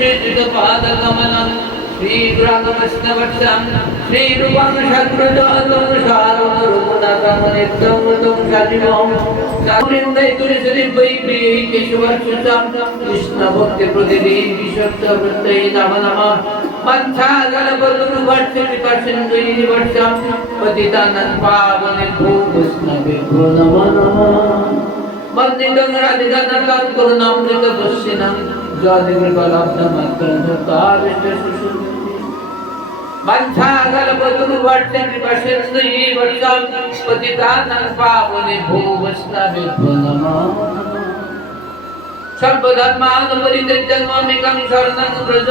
श्रीपादकमलं श्रीगुरागमस्तवक्षं श्रीरूपं शत्रुजातं शारुणरुगुणकमनित्यमृतं सजीवं केशवर्षुषं कृष्णभक्तिप्रतिदिं विशुद्धवृत्तये नमः नमः मन्थागलबधुर्वर्षं पतितानं पावनेभ्यो वैष्णवेभ्यो नमो नमः वन्दितं राधिकानाथं करुणामृतदर्शिनं जातिकृपलब्धमत्रं मन्थागलबधुर्वर्षं पतितानं पावनेभ्यो वैष्णवेभ्यो नमः सर्वधर्मान् परित्यज्य मामेकं शरणं व्रज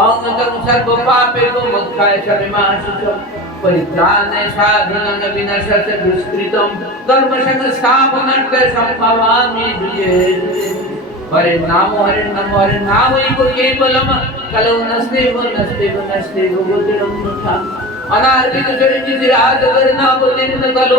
अहं सर्वपापेभ्यो मोक्षाय शरणमाश्रयामि परित्राणाय साधनाय विनाशाय दुष्कृतं धर्मसंस्थापनार्थं सम्भवामि द्विजे हरे नाम एव केवलं कलौ नस्तेव बुद्धिरं सुखाम् अनार्पित चरिचिराजगरनावलिन्न कलो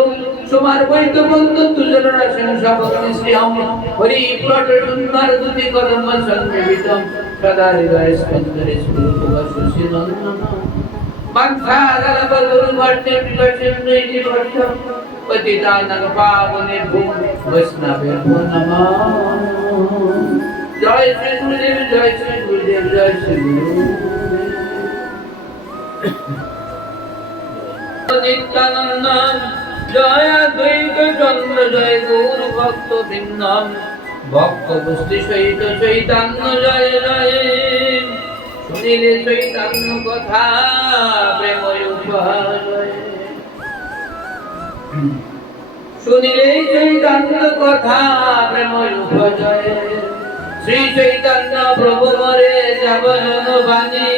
सुमार्पयित बंधु तुजलराशं शपथं श्रियं हरि प्रटुन्नर दुति कर्म संनिवितं सदा हृदय स्कंदरे स्फुरतुवसुषिनन्दनं मन्थागलबधुर्वर्षे विवशन्नैति वर्षं पतितानं पावनेभ्यो वैष्णवेभ्यो नमः जय श्री गुरुदेव जय श्री गुरुदेव जय श्री गुरुदेव नित्यानंद जय द्वैत चंद्र जय गौर भक्त वृंदम भक्त गोष्ठी सहित चैतन्य जय जय सुनिले चैतन्य कथा प्रेम जय सुनिले चैतन्य कथा प्रेम जय श्री चैतन्य प्रभु मरे जगन बानी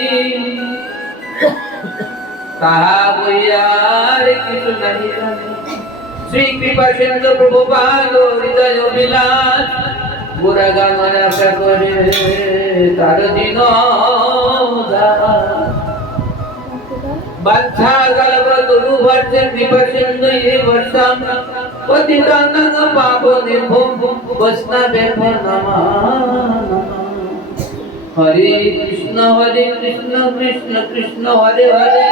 कहा यार কিছু नहीं श्री कृपा सिंधु प्रभुपाद हृदय विलास गुरगान आशा करे तार दिन बांछा गलबधुरु वर्षे कृपा सिंधु ये वर्षम पतितानं पावनेभ्यो वैष्णवेभ्यो नमः हरे कृष्ण कृष्ण कृष्ण हरे हरे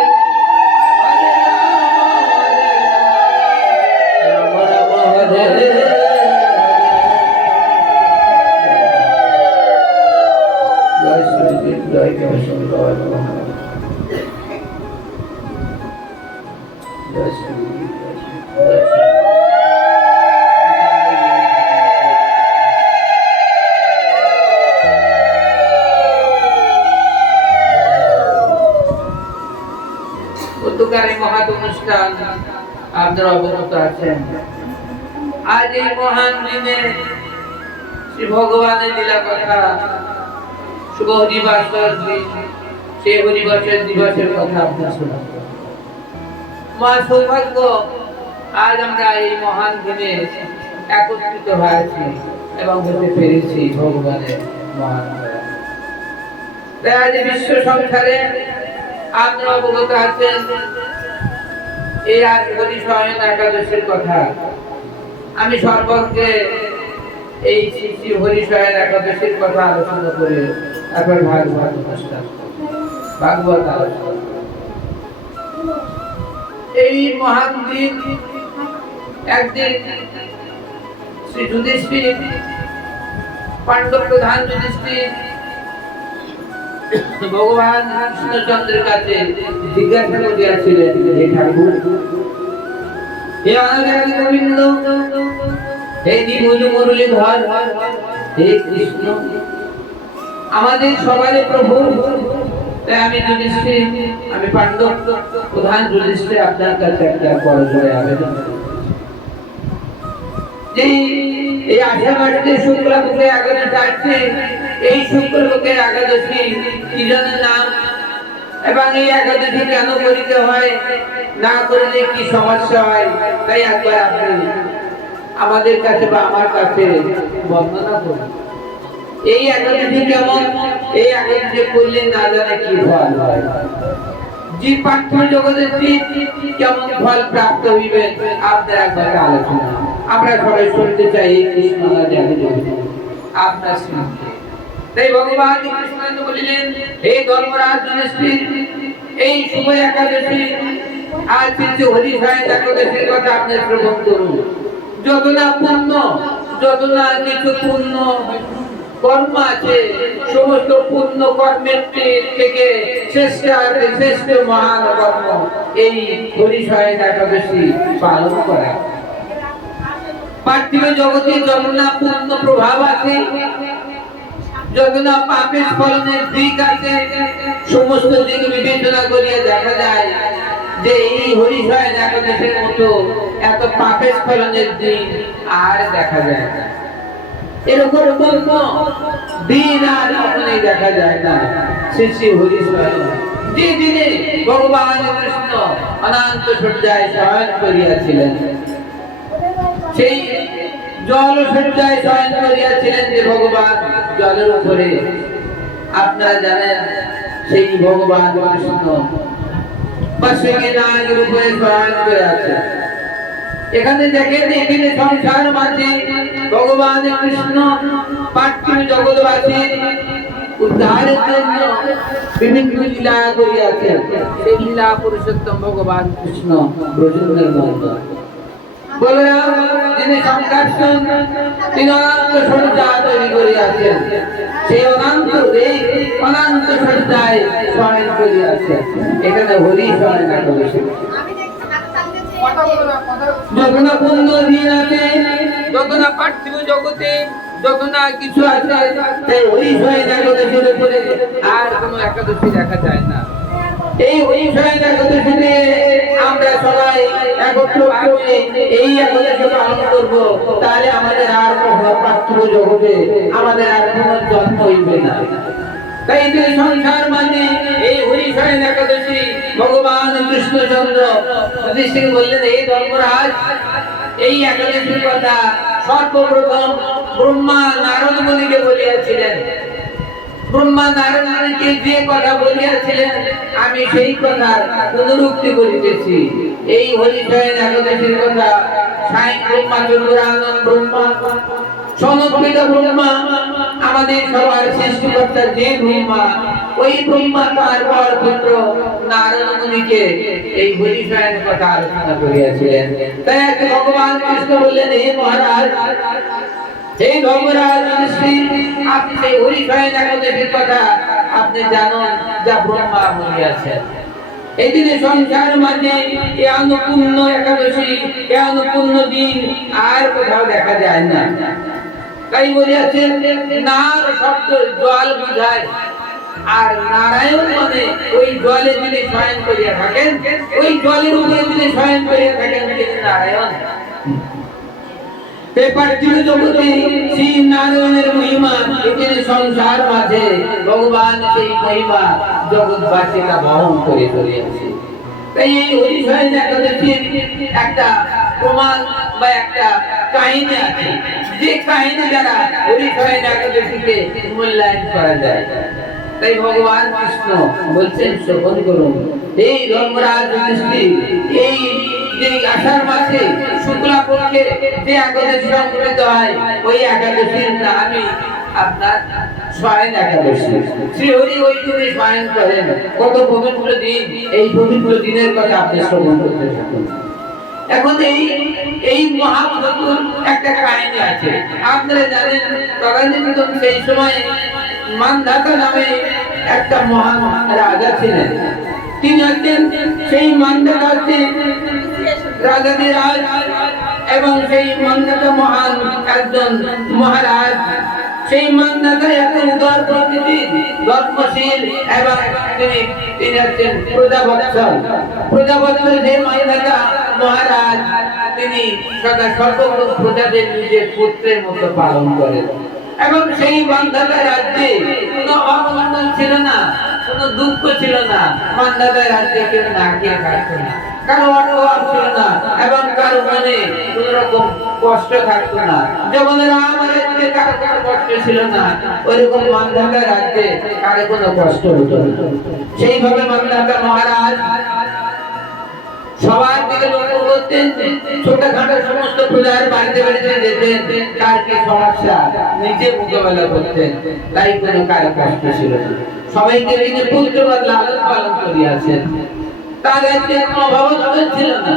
অনুষ্ঠান আপনারা অবগত আছেন আজ এই মহান দিনে শ্রী ভগবানের লীলা কথা শুভ হরিবাস সেই হরিবাসের দিবসের কথা আপনারা শোনাবেন মা সৌভাগ্য আজ আমরা এই মহান দিনে একত্রিত হয়েছি এবং হতে পেরেছি ভগবানের মহান তাই আজ বিশ্ব সংসারে আপনারা অবগত আছেন এই আজ হরিশয়ন একাদশীর কথা আমি সর্বকে এই শ্রী হরিশয়ন একাদশীর কথা আলোচনা করে এখন ভাগবত অনুষ্ঠান ভাগবত আলোচনা এই মহান দিন একদিন শ্রী যুধিষ্ঠির পাণ্ডব প্রধান যুধিষ্ঠির ভগবান কৃষ্ণচন্দ্রের কাছে জিজ্ঞাসা করিয়াছিলেন হে ঠাকুর হে অনাদি গোবিন্দ হে দ্বিভুজ মুরলীধর হে কৃষ্ণ আমাদের সবারই প্রভু তাই আমি যুধিষ্ঠির আমি পাণ্ডব প্রধান যুধিষ্ঠির আপনার কাছে একটা করজোড়ে আবেদন যে এই আষাঢ় শুক্লপক্ষে একাদশী আসছে এই শুক্লপক্ষের একাদশী কি জন্য নাম এবং এই একাদশী কেন করিতে হয় না করলে কি সমস্যা হয় তাই একবার আপনি আমাদের কাছে বা আমার কাছে বর্ণনা করুন এই একাদশী কেমন এই একাদশী করলে না জানে কি ফল হয় যে পার্থিব জগতে কেমন ফল প্রাপ্ত হইবে আপনার একবার আলোচনা আমরা সবাই শুনতে চাই কৃষ্ণ আপনার শ্রীমুখে তাই ভগবান কৃষ্ণ বলিলেন, হে ধর্মরাজ যুধিষ্ঠির, এই শুভ একাদশী আর কিন্তু হরিশায় একাদশীর কথা আপনি শ্রবণ করুন। যত না পুণ্য, যত না কিছু পুণ্য কর্ম আছে, সমস্ত পুণ্য কর্মের থেকে শ্রেষ্ঠ মহান কর্ম এই হরিশায় একাদশী পালন করা। পার্থিব জগতে যত না পুণ্য প্রভাব আছে, যত না পাপের ফলনের দিক আছে, সমস্ত দিক বিবেচনা করিয়া দেখা যায় যে এই হরিশায় একাদশীর মতো এত পাপের ফলনের দিক আর দেখা যায় না। এরকম কর্ম দিন আর কখনোই দেখা যায় না। শ্রী হরিশায় যে দিনে ভগবান কৃষ্ণ অনন্ত শয্যায় শয়ন করিয়াছিলেন, সেই জল শয্যায় শয়ন করিয়াছিলেন যে ভগবান জলের উপরে, আপনারা জানেন সেই ভগবান কৃষ্ণ বাসুকি নাগের উপরে শয়ন করে আছে। এখানে দেখেন, এখানে সংসার মাঝে ভগবান কৃষ্ণ পার্থিব জগৎবাসীর উদ্ধারের জন্য বিভিন্ন লীলা করিয়াছেন। সেই লীলা পুরুষোত্তম ভগবান কৃষ্ণ ব্রজেন্দ্রের মধ্যে বলরাম যিনি সংকর্ষণ, তিনি অনন্ত সজ্জা তৈরি করিয়াছেন। সেই অনন্ত সজ্জায় শয়ন করিয়াছেন। এখানে হরিশায় একাদশী যত না পুণ্য দিন আছে, যত না পার্থিব জগতে যত না কিছু আছে, সেই হরিশায় একাদশীর উপরে আর কোনো একাদশী দেখা যায় না। এই হরিশায় একাদশীতে আমরা সবাই একত্র হয়ে এই একাদশী পালন করব, তাহলে আমাদের আর কোনো পার্থিব জগতে আমাদের আর কোনো জন্ম হইবে না। তাই যে সংসার মানে এই হরিশায় একাদশী ভগবান কৃষ্ণচন্দ্র যুধিষ্ঠির বললেন, এই ধর্মরাজ, এই একাদশীর কথা সর্বপ্রথম ব্রহ্মা নারদ মুনিকে বলিয়াছিলেন। ব্রহ্মা নারদ মুনিকে যে কথা বলিয়াছিলেন, আমি সেই কথা পুনরুক্তি করিতেছি। এই হরিশায় একাদশীর কথা স্বয়ং ব্রহ্মা চতুরানন ব্রহ্মা, সমন্বিত ব্রহ্মা, আমাদের সবার সৃষ্টিকর্তা যে ব্রহ্মা, ওই ব্রহ্মা তার বড় পুত্র নারদ মুনিকে এই হরিশায়ের কথা আলোচনা করিয়াছিলেন। তাই ভগবান কৃষ্ণ বললেন, হে মহারাজ, হে ধর্মরাজ যুধিষ্ঠির, আপনি সেই হরিশায়ের একাদশীর কথা আপনি জানেন যা ব্রহ্মা বলিয়াছেন। এই দিনে সংসার মাঝে এই অনুপূর্ণ একাদশী, এই অনুপূর্ণ দিন আর কোথাও দেখা যায় না। তাই বলিয়াছেন, নার শব্দ জল বোঝায়, আর নারায়ণ মানে ওই জলে যিনি শয়ন করিয়া থাকেন, ওই জলের উপরে যিনি শয়ন করিয়া থাকেন তিনি নারায়ণ। পার্থিব জগতে সেই নারায়ণের মহিমা, এখানে সংসার মাঝে ভগবান সেই মহিমা জগৎবাসীরা বহন করে চলিয়াছে। তাই এই হরিশায় একাদশীর একটা প্রমাণ বা একটা কাহিনী আছে, যে কাহিনী দ্বারা হরিশায় একাদশীকে মূল্যায়ন করা যায়। তাই ভগবান কৃষ্ণ বলছেন, শ্রবণ করুন, এই ধর্মরাজ যুধিষ্ঠির, এই যে আষাঢ় মাসে শুক্লা পক্ষে যে একাদশী সংগঠিত হয়, ওই একাদশীর নামই আপনার শয়ন একাদশী। শ্রীহরি ওই দিনে শয়ন করেন। কত পবিত্র দিন, এই পবিত্র দিনের কথা আপনি শ্রবণ করতে থাকুন। এখন এই মহাপ্রভুর একটা কাহিনী আছে। আপনারা জানেন, তদানীন্তন সেই সময় মান্ধাতা নামে একটা মহান রাজা ছিলেন। তিনি হচ্ছেন সেই মান্ধাতা হচ্ছেন রাজাধিরাজ, এবং সেই মান্ধাতা মহান একজন মহারাজ। সেই মান্ধাতা এত উদার প্রকৃতির, ধর্মশীল, এবং তিনি হচ্ছেন প্রজাবৎসল। প্রজাবৎসল যে মান্ধাতা মহারাজ, তিনি সদা সর্বপ্রথম প্রজাদের নিজের পুত্রের মতো পালন করেন। এবং সেই মান্ধাতা রাজ্যে কোনো অমঙ্গল ছিল না, কোনো দুঃখ ছিল না। মান্ধাতা রাজ্যে কেউ না খেয়ে থাকতো না, কারো অভাব ছিল না, এবং কারো মনে কোন রকম কষ্ট থাকতো না। যেমন রাম রাজ্যে কারো কোনো কষ্ট ছিল না, ওইরকম মান্ধাতা রাজ্যে কারো কোনো কষ্ট হতো না। সেইভাবে মান্ধাতা মহারাজ সবার দিকে লক্ষ্য করতেন, ছোটখাটো সমস্ত প্রজার বাড়িতে বাড়িতে যেতেন, কার কি সমস্যা নিজে মোকাবেলা করতেন, তাই কোনো কার কষ্ট ছিল না। সবাইকে তিনি পুত্রবৎ লালন পালন করিয়াছেন। তার রাজ্যে কোনো অভাব ছিল না,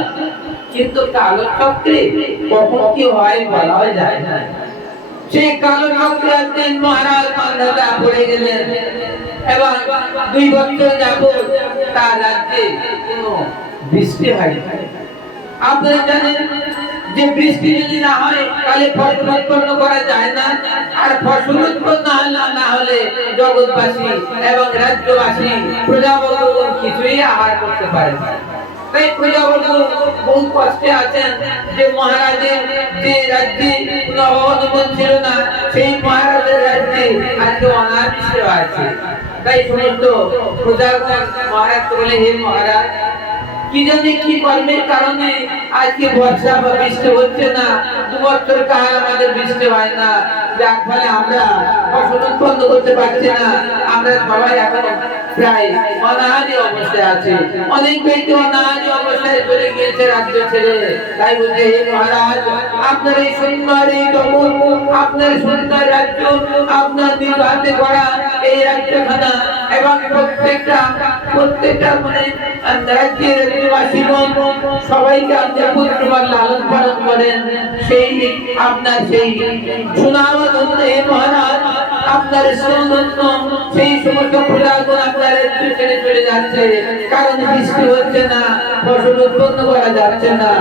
কিন্তু কালচক্রে কখন কি হয় বলা যায় না। সেই কালচক্রে একদিন মহারাজ মান্ধাতা পড়ে গেলেন এবং 2 বছর যাবৎ তার রাজ্যে কোনো বৃষ্টি হয় না। আপনারা জানেন যে বৃষ্টি যদি না হয় তাহলে ফসল উৎপন্ন করা যায় না, আর ফসল উৎপন্ন না হলে জগৎবাসী এবং রাজ্যবাসী প্রজাবর্গ কিছুই আহার করতে পারে না। তাই প্রজাবর্গ বহু কষ্টে আছেন যে মহারাজের যে রাজ্যে কোনো অভাব ছিল না, সেই মহারাজের রাজ্যে আজকে অনাবৃষ্টি আছে। তাই সমস্ত প্রজাগণ মহারাজকে বলে, হে মহারাজ, কি জানি কি কর্মের কারণে আজকে বর্ষা বা বৃষ্টি হচ্ছে না, 2 বছর কাল আমাদের বৃষ্টি হয় না, যার ফলে আমরা ফসল উৎপন্ন করতে পারছি না। আমরা সবাই এখন প্রায় অনাহারি অবস্থায় আছে। অনেক ব্যক্তি অনাহারি অবস্থায় চলে গিয়েছে রাজ্য ছেড়ে। তাই বলছে, হে মহারাজ, আপনার এই সুন্দর এই জগৎ, আপনার সুন্দর রাজ্য, আপনার নিজ হাতে গড়া এই রাজ্যখানা এবং প্রত্যেকটা মানে রাজ্যের রাজ্যবাসীগণ সবাইকে আপনার পুত্রবৎ লালন পালন করেন। সেই আপনার সেই সুনামধন্য হে মহারাজ, আপনার সুনন্দ সেই সমস্ত প্রজাগণ আপনার রাজ্য ছেড়ে চলে যাচ্ছে, কারণ বৃষ্টি হচ্ছে না, ফসল উৎপন্ন করা যাচ্ছে না।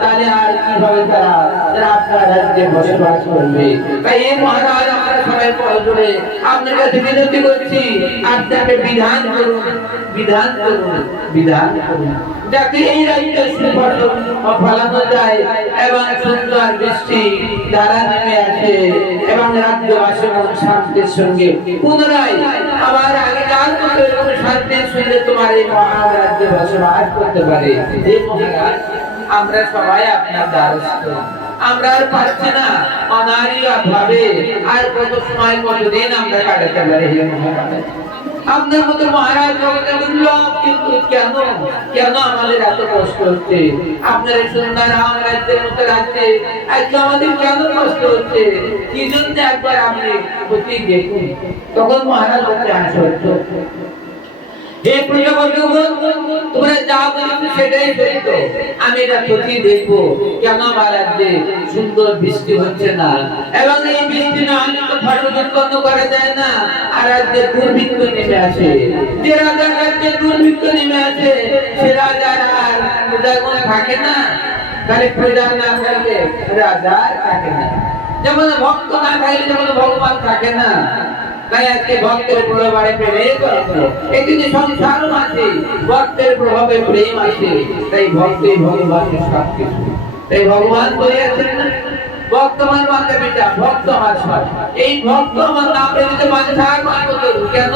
তাহলে আর কিভাবে তারা আপনার রাজ্যে বসবাস করবে? তাই হে মহারাজ, আমরা সবাই পরজোরে আপনার কাছে বিনতি করছি, আপনাকে বিধান করুন, বিধান করুন, বিধান করুন, যাতে এই রাজ্যে ফসল ফলানো যায় এবং সুন্দর বৃষ্টি ধারা নেমে আসে এবং রাজ্যবাসী শান্তির সঙ্গে পুনরায় আবার আগেকার মতো এরকম শান্তির সঙ্গে তোমার এই মহান রাজ্যে বসবাস করতে পারে। হে মহারাজ, আমরা সবাই আপনার দ্বারস্থ, আমরা আর পারছি না, অনাহারি অভাবে আর কত সময় কতদিন আমরা কাটাতে পারি। হে মহারাজ, আপনার মতো মহারাজ জগতে দুর্লভ, কিন্তু কেন কেন আমাদের এত কষ্ট হচ্ছে? আপনার এই সুন্দর রাম রাজ্যের মতো রাজ্যে আজকে আমাদের কেন কষ্ট হচ্ছে? কি জন্য একবার আপনি প্রতি দেখুন। তখন মহারাজ বলছে, সত্য, হে প্রজাবর্গগণ, তোমরা যা বলছো সেটাই সত্য। আমি এটা প্রতি দেখবো কেন আমার রাজ্যে সুন্দর বৃষ্টি হচ্ছে না, এবং এই বৃষ্টি না হলে তো ফসল উৎপন্ন করা যায় না, আর রাজ্যে দুর্ভিক্ষ নেমে আসে। যে রাজার রাজ্যে দুর্ভিক্ষ নেমে আসে, সে রাজার আর প্রজাগণ থাকে না। তাহলে প্রজা না থাকলে রাজা থাকে না, যেমন ভক্ত না থাকলে যেমন ভগবান থাকে না। তাই আজকে ভক্তের প্রভাবে প্রেম আছে, এদিকে সংসারও আছে, ভক্তের প্রভাবে প্রেম আছে। তাই ভক্তই ভগবানের সবকিছু। তাই ভগবান বলেছেন না, ভক্ত আমার মাতা পিতা, ভক্ত আমার সব। এই ভক্ত আমার নাম রেখে মাঝে থাকা কেন?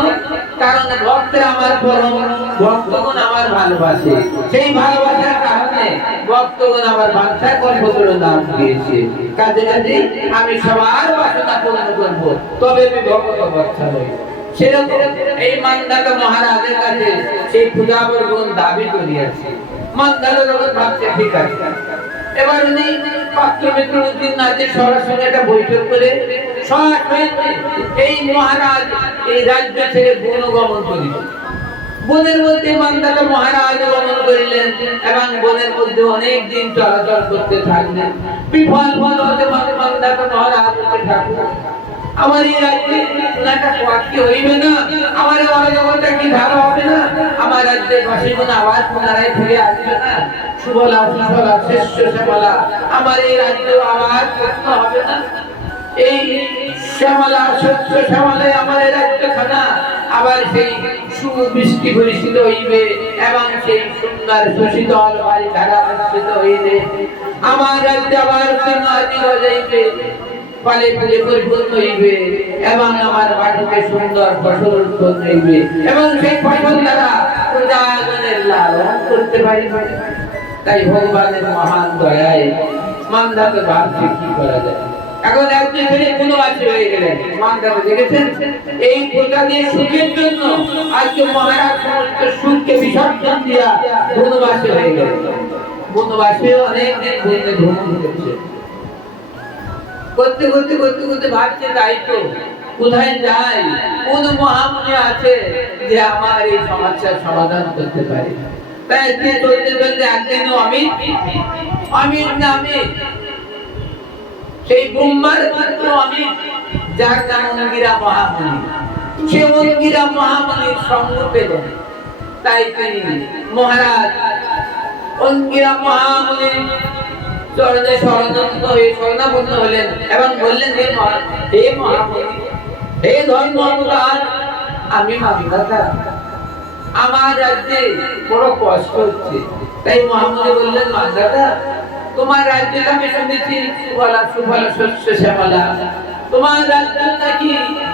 কারণ ভক্তের আমার পরম, ভক্তগণ আমার ভালোবাসে। সেই ভালোবাসার কারণে ভক্তগণ আমার বাঞ্ছা কল্পতরু নাম দিয়েছে। কাজে কাজে আমি সবার বাসনা পূর্ণ করবো, তবে আমি ভক্ত বৎসল হই। সেরকম এই মান্ধাতা মহারাজের কাছে সেই পূজাবর্গণ দাবি করিয়াছে। মান্ধাতা যখন ভাবছে ঠিক আছে, এবার উনি পাত্র মিত্র নাথের সবার সঙ্গে একটা বৈঠক করে এই মহারাজ এই রাজ্য ছেড়ে বনগমন করিল। বনের মধ্যে মান্ধাতা মহারাজ গমন করিলেন এবং বনের মধ্যে অনেক দিন চলাচল করতে থাকলেন। বিফল ফল হতে মান্ধাতা মহারাজ হতে ঠাকুর, আমার এই রাজ্যে একটা কি হইবে না, আমার অরাজকতা কি ভালো হবে না, আমার রাজ্যের বাসীগণ আবার পুনরায় ফিরে আসবে না, সুবলা সুফলা শ্রেষ্ঠ শ্যামলা আমার এই রাজ্য আবার পূর্ণ হবে না। এই শ্যামলা স্বচ্ছ শ্যামলায় আমার এই রাজ্যখানা আবার সেই সুবৃষ্টি বৃষ্টিত হইবে এবং সেই সুন্দর সুশীতল বাড়ি ধারা বর্ষিত হইবে। আমার রাজ্য আবার সিংহাদি বজাইবে, ফলে ফুলে পরিপূর্ণ হইবে এবং আমার মাটিতে সুন্দর ফসল উৎপন্ন হইবে এবং সেই ফসল দ্বারা প্রজাগণের লালন করতে পারিবে। তাই ভগবানের মহান দয়ায় মান্ধাতা ভাবছে কি করা যায়। এখন একদিন ছেড়ে বনবাসী হয়ে গেলেন। মান্ধাতা দেখেছেন এই প্রজাদের সুখের জন্য আজকে মহারাজ সমস্ত সুখকে বিসর্জন দিয়া বনবাসী হয়ে গেলেন। বনবাসে অনেকদিন বনে ভ্রমণ করছে, করতে করতে করতে করতে ভাবছে তাই তো কোথায় যাই, কোন মহামুনি আছে যে আমার এই সমস্যার সমাধান করতে পারে। তাই চলতে চলতে একদিন অমিত নামে সেই ব্রহ্মার পুত্র অমিত, যার নাম অঙ্গিরা মহামুনি, সে অঙ্গিরা মহামুনির সঙ্গ পেলেন। তাই তিনি মহারাজ অঙ্গিরা মহামুনির চরণে শরণাপন্ন হলেন এবং বললেন, হে মহামুনি, হে ধর্ম অবতার, আমি মান্ধাতা, আমার রাজ্যে বড় কষ্ট হচ্ছে। তাই মহামুনি বললেন, মান্ধাতা, তোমার রাজ্যে আমি শুনেছি সুফলা শস্য শ্যামলা, তোমার রাজ্য নাকি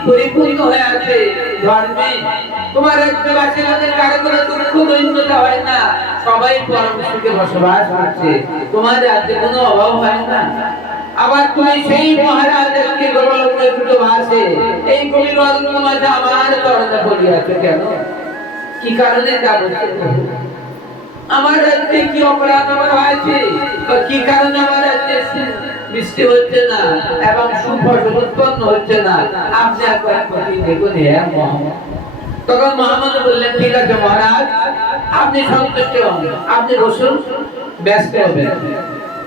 পরিপূর্ণ হয়ে আছে ধর্মে, তোমার রাজ্যবাসীদের কারো কোনো দুঃখ দৈন্যতা হয় না, সবাই পরম সুখে বসবাস করছে, তোমার রাজ্যে কোনো অভাব হয় না। আবার তুমি সেই মহারাজকে গৌরবপুত ভাসে এই গভীর অরণ্য মাঝে আমার চরণে পড়িয়াছো কেন? কি কারণে তা বলতে? আমার রাজ্যে কি অপরাধ আমার হয়েছে, কি কারণে আমার রাজ্যে বৃষ্টি হচ্ছে না এবং সুফসল উৎপন্ন হচ্ছে না, আপনি একবার দেখুন। তখন মহামানব বললেন, ঠিক আছে মহারাজ, আপনি সন্তুষ্ট হন, আপনি বসুন, ব্যস্ত হবেন।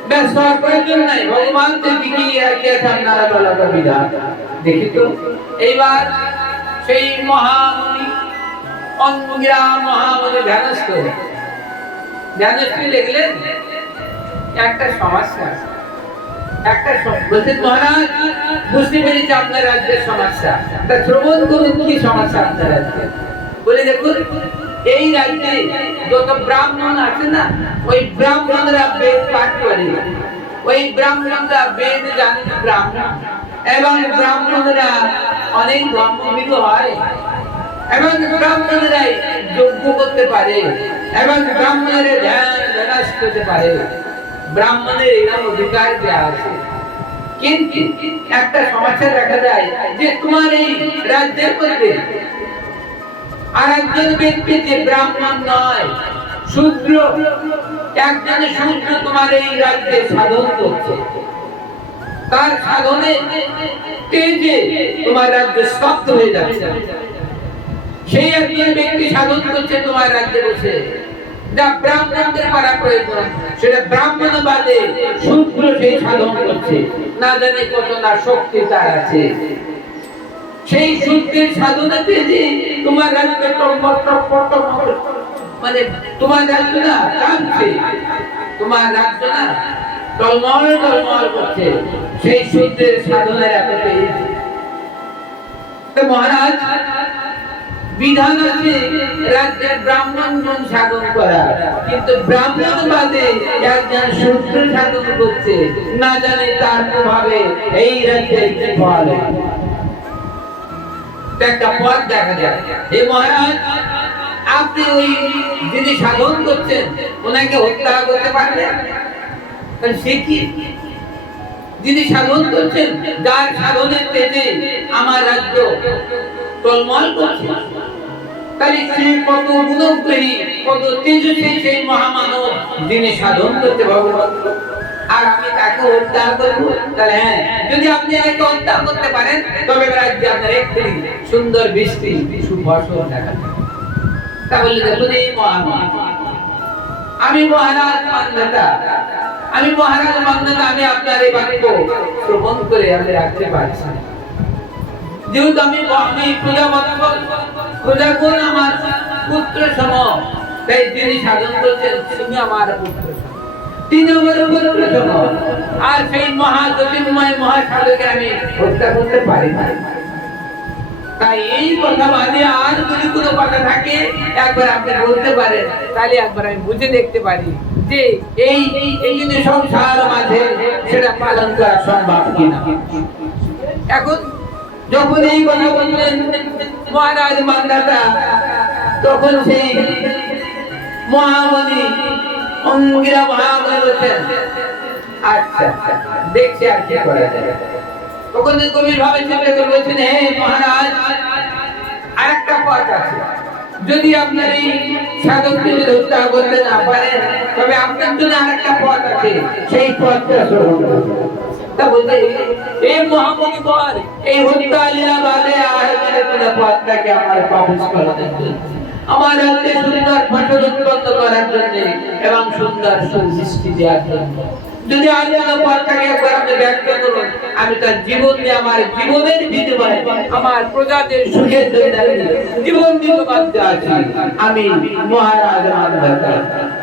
ব্যস্ত হওয়ার প্রয়োজন নাই, ভগবান আপনারা চলাটা বিধান। দেখি তো এইবার সেই মহামুনি অঙ্গিরা মহামুনি ধ্যানস্থ দেখলেন একটা সমস্যা, বলছেন, মহারাজ বুঝতে পেরেছি আপনার রাজ্যের সমস্যা, তা শ্রবণ করুন কি সমস্যা আপনার রাজ্যে। বলে দেখুন, এই রাজ্যে যত ব্রাহ্মণ আছে না, ওই ব্রাহ্মণরা বেদ পাঠ করে, ওই ব্রাহ্মণরা বেদ জানেন ব্রাহ্মণ, এবং ব্রাহ্মণরা অনেক ধর্মবিদ হয়, এবং ব্রাহ্মণরাই যজ্ঞ করতে পারে, এবং ব্রাহ্মণের ধ্যান করতে পারে, ব্রাহ্মণের এরকম অধিকার দেওয়া আছে। কিন্তু একটা সমস্যা দেখা যায় যে তোমার এই রাজ্যের মধ্যে আর একজন ব্যক্তি যে ব্রাহ্মণ নয়, শূদ্র, একজন শূদ্র তোমার এই রাজ্যে সাধন করছে, তার সাধনে তেজে তোমার রাজ্য স্তব্ধ হয়ে যাচ্ছে। সেই একজন ব্যক্তি সাধন করছে তোমার রাজ্যে বসে, যা ব্রাহ্মণদের করা প্রয়োজন সেটা ব্রাহ্মণবাদে শূদ্র সেই সাধন করছে, না জানে কত না শক্তি তার আছে। সেই শূদ্রের সাধনাতে যে তোমার রাজ্য মানে তোমার রাজ্য না কাঁপছে, তোমার রাজ্য না টলমল টলমল করছে, সেই শূদ্রের সাধনার এত তেজ। মহারাজ, বিধান আছে রাজ্যের ব্রাহ্মণগণ সাধন করা, কিন্তু ব্রাহ্মণবাদে একজন শূদ্র সাধন করছে, না জানে তার প্রভাবে এই রাজ্যের কি ফল। একটা পথ দেখা যায়, হে মহারাজ, আপনি ওই যিনি সাধন করছেন ওনাকে হত্যা করতে পারবেন? সে কি যিনি সাধন করছেন, যার সাধনের তেজে আমার রাজ্য টলমল করছে, তাহলে সে কত গুণগ্রহী, কত তেজস্বী সেই মহামানব যিনি সাধন করতে ভগবান, আর আমি তাকে হত্যা করবো? তাহলে হ্যাঁ, যদি আপনি আমাকে হত্যা করতে পারেন তবে রাজ্যে আপনার একটি সুন্দর বৃষ্টি সুফসল দেখা যাবে। তা বললে, দেখুন এই মহামানব, আমি মহারাজ মান্ধাতা, আমি মহারাজ মান্ধাতা, আমি আপনার এই বাক্য শ্রবণ করে আমি রাখতে পারছি। যেহেতু আমি প্রজাগণ আমার পুত্র সম, তাই যিনি সাধন করছেন তিনি আমার পুত্র সম, তিনি আমার পুত্র সম, আর সেই মহাজ্যোতির্ময় মহাসাধকে আমি হত্যা করতে পারি না। তাই এই কথা বাদে আর যদি কোনো কথা থাকে একবার আপনি বলতে পারেন, তাহলে একবার আমি বুঝে দেখতে পারি যে এই যদি সংসার মাঝে সেটা পালন করা সম্ভব কিনা। এখন যখন এই কথা বললেন মহারাজ মান্ধাতা, তখন সেই মহামুনি অঙ্গিরা মহামুনি বলছেন, আচ্ছা দেখছি আর কি করা যায়। তখন গভীর ভাবে চিন্তা করে বলছেন, হে মহারাজ, আরেকটা পথ আছে, যদি আপনার এই সাধককে যদি হত্যা করতে না পারেন, তবে আপনার জন্য আরেকটা পথ আছে, সেই পথটা শ্রবণ করুন। তা বলতে এই মহামণি বল এই হত্যা লীলা বাদে আয়োজনের কোনো পথটাকে আমার পাবলিশ করা দেন, আমার হাতে সুন্দর ফসল উৎপন্ন করার জন্য এবং সুন্দর সৃষ্টি দেওয়ার জন্য। যদি আল্লাহ পথটাকে একবার আপনি ব্যক্ত করুন, আমি তার জীবন দিয়ে আমার জীবনের বিনিময়ে আমার প্রজাদের সুখের জন্য জীবন দিতে বাধ্য আছি। আমি মহারাজ রামদাস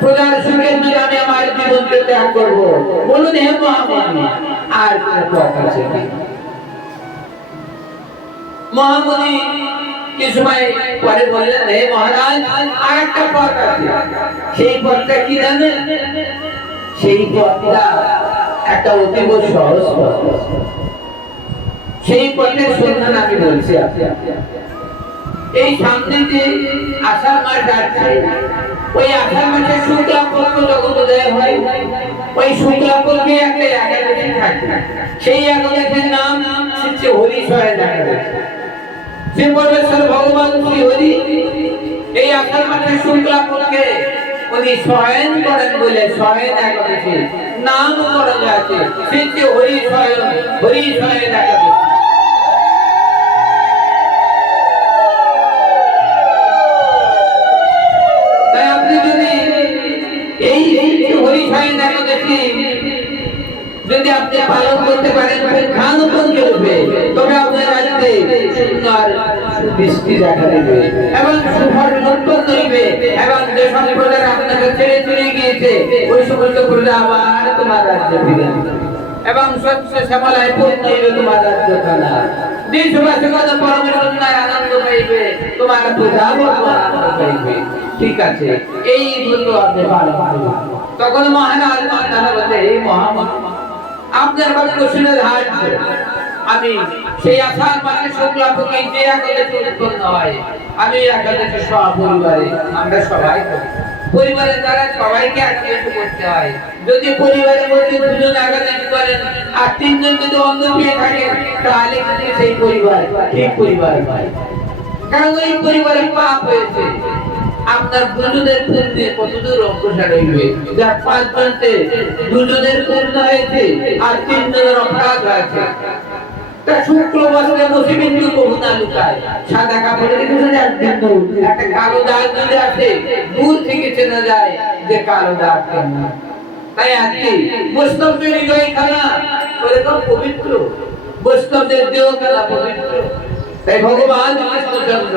প্রজার সুখের জন্য আমি আমার জীবনকে ত্যাগ করব। বলুন হে মহামণি, আর কোনো পথ আছে না? মহামণি কি সময় পরে বললেন, হে মহারাজ, আর একটা পথ আছে। সেই পথটা কি জানেন? সেই পথটা একটা অতীব সহজ পথ। সেই পথের সন্ধান আমি বলছি। এই সামনে যে আষাঢ় মাস আসছে, ওই আষাঢ় মাসে শুক্লা পক্ষ যখন উদয় হয়, ওই শুক্লা পক্ষে একটা একাদশী থাকে। সেই একাদশীর নাম হচ্ছে হরিশয়ের একাদশী। শ্রী পরমেশ্বর ভগবান শ্রী হরি এই আষাঢ় মাসের শুক্লা পক্ষে উনি শয়ন করেন বলে শয়ন একাদশী নাম করা আছে। সে হরিশয়ের একাদশী। তাই আপনি যদি এই হরিশয়ের একাদশী যদি আপনি পালন করতে পারেন রূপে, তবে আপনার রাজ্যে সুন্দর বৃষ্টি দেখা দেবে এবং সুফল উৎপন্ন হইবে, এবং যে সম্প্রদায় আপনাকে ছেড়ে চলে গিয়েছে ওই সমস্ত প্রজা আবার তোমার রাজ্যে ফিরে আসবে এবং স্বচ্ছ শ্যামলায় পূর্ণ হইবে তোমার রাজ্যখানা। দেশবাসী কত পরমের কন্যায় আনন্দ পাইবে, তোমার প্রজা আনন্দ পাইবে। ঠিক আছে, এই ব্রত আপনি পালন করুন। তখন মহারাজ বলতে, এই মহামণি, আপনার বাক্য শুনে আমি সেই আষাঢ় মাসে শুক্লা পক্ষে যে একাদশী উৎপন্ন হয়, আমি একাদশী সপরিবারে আমরা সবাই করি। পরিবারের দ্বারা সবাইকে একাদশী করতে হয়। যদি পরিবারের মধ্যে দুজন একাদশী করেন আর তিনজন যদি অন্ধ পেয়ে থাকেন, তাহলে কিন্তু সেই পরিবার ঠিক পরিবার নয়, কারণ ওই পরিবারে পাপ হয়েছে। আপনার দুজনের পূর্ণে কতদূর অগ্রসর হইবে? যার পাঁচজনতে দুজনের পূর্ণ হয়েছে আর তিনজনের অপরাধ হয়েছে। তা শুক্ল বস্ত্রে বসে বিন্দু বহুনা লুকায়, সাদা কাপড়ে একটা কালো দাগ যদি আছে, দূর থেকে চেনা যায় যে কালো দাগ কেমন। তাই আজকে বৈষ্ণবদের হৃদয় খানা ওরকম পবিত্র, বৈষ্ণবদের দেহ খানা পবিত্র। তাই ভগবান কৃষ্ণচন্দ্র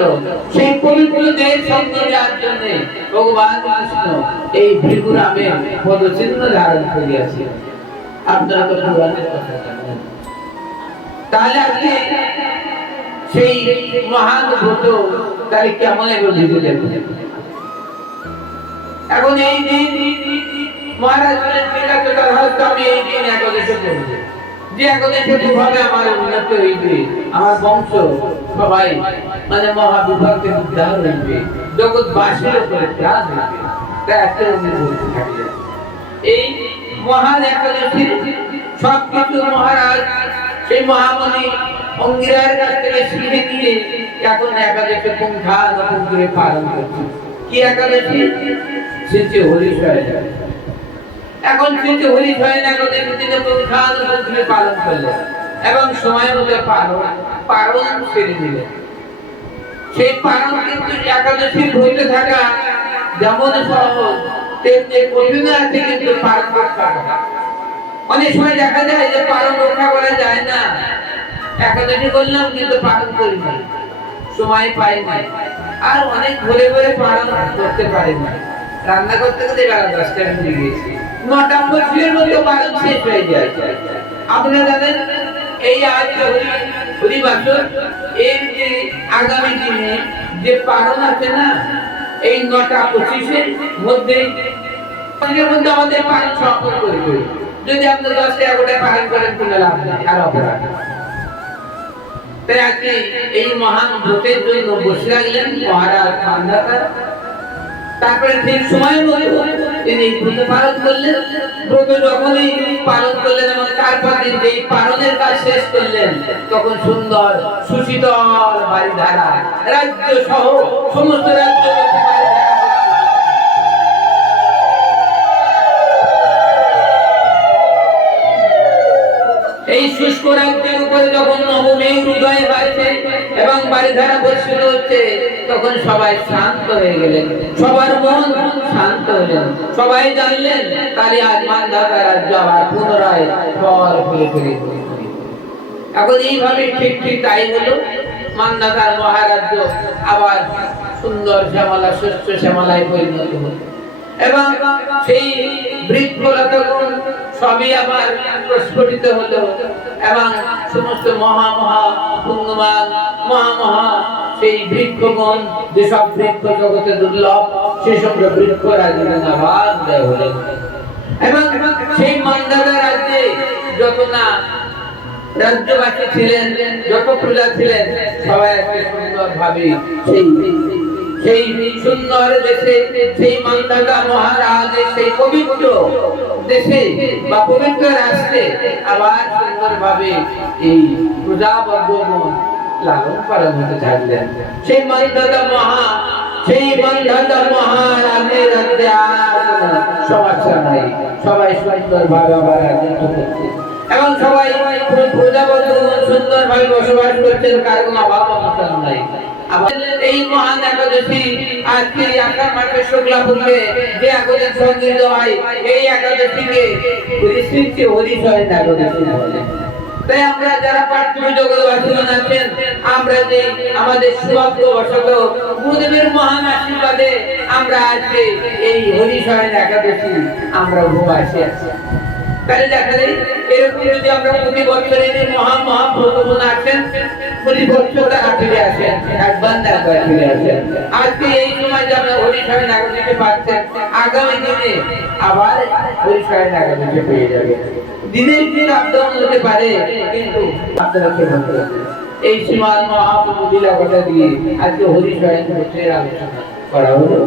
সেই পবিত্র দেহের সঙ্গ দেওয়ার জন্য ভগবান কৃষ্ণ এই ভৃগুরামে পদচিহ্ন ধারণ করিয়াছে। আপনারা তো পুরাণের কথা জানেন। তাহলে আজকে সেই মহান ব্রত তাহলে কেমন এবার বুঝে দেখুন। এখন এই দিন মহারাজ আমি এই দিন একাদশী করব, যে একাদশী ভাবে আমার উন্নত হইবে, আমার বংশ সবাই মানে মহাবিভাগের উদ্ধার হইবে, জগৎবাসীর উপরে ত্রাস হইবে। তাই একটা উনি বলতে থাকলেন, এই মহান একাদশীর সবকিছু মহারাজ সেই মহামণি অঙ্গিরার কাছ থেকে শিখে নিয়ে এখন একাদশী পুঙ্খানুপুঙ্খে পালন করছে। কি একাদশী? সে হরিশয়। এখন সে হরিশয় একাদশী দিনে পুঙ্খানুপুঙ্খে পালন করলেন এবং সময় মতো পালন সেরে দিলেন। সেই পালন কিন্তু একাদশীর হইতে থাকা যেমন সহজ তেমনি কঠিন আছে, কিন্তু পালন রক্ষা করা অনেক সময় দেখা যায় যে পালন রক্ষা করা যায় না। একাদশী করলাম কিন্তু পালন করি না, সময় পাই না, আর অনেক ঘুরে ঘুরে পালন করতে পারি না। রান্না করতে করতে বেলা 10টা বেজে গিয়েছে, 9টা বছরের মধ্যে পালন শেষ হয়ে যায়। আপনারা জানেন এই আজ হরিবাসর এর যে আগামী দিনে যে পালন আছে না, এই 9টা 25-এর মধ্যে আমাদের পালন সফল করবে। যদি আপনি 10টা 11টা পালন করেন কোনো লাভ নেই, আর অপরাধ। তাই আজকে এই মহান ব্রতের জন্য বসে রাখলেন মহারাজ মান্ধাতা। তারপরে ঠিক সময় মতো তিনি ব্রত পালন করলেন। ব্রত যখনই পালন করলেন এবং তারপর দিন যেই পালনের কাজ শেষ করলেন, তখন সুন্দর সুশীতল বারিধারা রাজ্য সহ সমস্ত রাজ্য এই শুষ্ক রাজ্যের উপরে যখন নবমেঘ উদয় হয়েছে এবং বারিধারা বর্ষিত হচ্ছে, তখন সবাই শান্ত হয়ে গেলেন, সবার মন শান্ত হলেন, সবাই জানলেন তারই আজ মান্ধাতা রাজ্য আবার পুনরায় ফল ফুলে ফিরে। এখন এইভাবে ঠিক ঠিক তাই হলো, মান্ধাতার মহারাজ্য আবার সুন্দর শ্যামলা শস্য শ্যামলায় পরিণত হলো এবং সেই বৃক্ষলতাগুলো সবই আবার প্রস্ফুটিত হলো এবং সমস্ত মহা মহা পুণ্যবান মহা মহা সেই বৃক্ষগণ, যেসব বৃক্ষ জগতে দুর্লভ, সেই সব বৃক্ষ রাজ্যে আবার উদয় হলেন এবং সেই মান্ধাতা রাজ্যে যত না রাজ্যবাসী ছিলেন, যত প্রজা ছিলেন, সবাই সুন্দর ভাবে সেই সুন্দর দেশে, সেই মান্ধাতা মহারাজের সেই পবিত্র দেশে বা পবিত্র রাষ্ট্রে আবার সুন্দর ভাবে এই প্রজাবর্গগণ লালন পালন হতে থাকলেন। সেই মান্ধাতা মহারাজের রাজ্যে আর সমস্যা নাই, সবাই সুন্দর ভাবে আবার রাজত্ব করছে এবং সবাই প্রজাবর্গগণ সুন্দর ভাবে বসবাস করছেন, কার কোনো অভাব অনটন নাই। এই মহান একাদশী আজকে আষাঢ় মাসের শুক্লাপক্ষে যে একাদশী সংগৃহীত হয়, এই একাদশীকে শ্রী হরিশয়ন একাদশী বলে। তাই আমরা যারা পার্থিব জগৎবাসীগণ আছেন, আমরা যে আমাদের সৌভাগ্যবশত গুরুদেবের মহান আশীর্বাদে আমরা আজকে এই হরিশয়ন একাদশী আমরা উপবাসে আছি। তাহলে দেখা যায় এরকম যদি আমরা প্রতি বছর এই মহা মহাপ্রভুগণ আসেন, প্রতি বছর তারা ফিরে আসেন, একবার না একবার ফিরে আসেন। আজকে এই সময় যে আমরা হরিশয়ন একাদশী পাচ্ছেন, আগামী দিনে আবার হরিশয়ন একাদশী পেয়ে যাবে। দিনের দিন আপডাউন হতে পারে, কিন্তু আপনারা কে বলতে এই শ্রীমান মহাপ্রভু লীলা কথা দিয়ে আজকে হরিশয়ন একাদশীর আলোচনা করা হলো।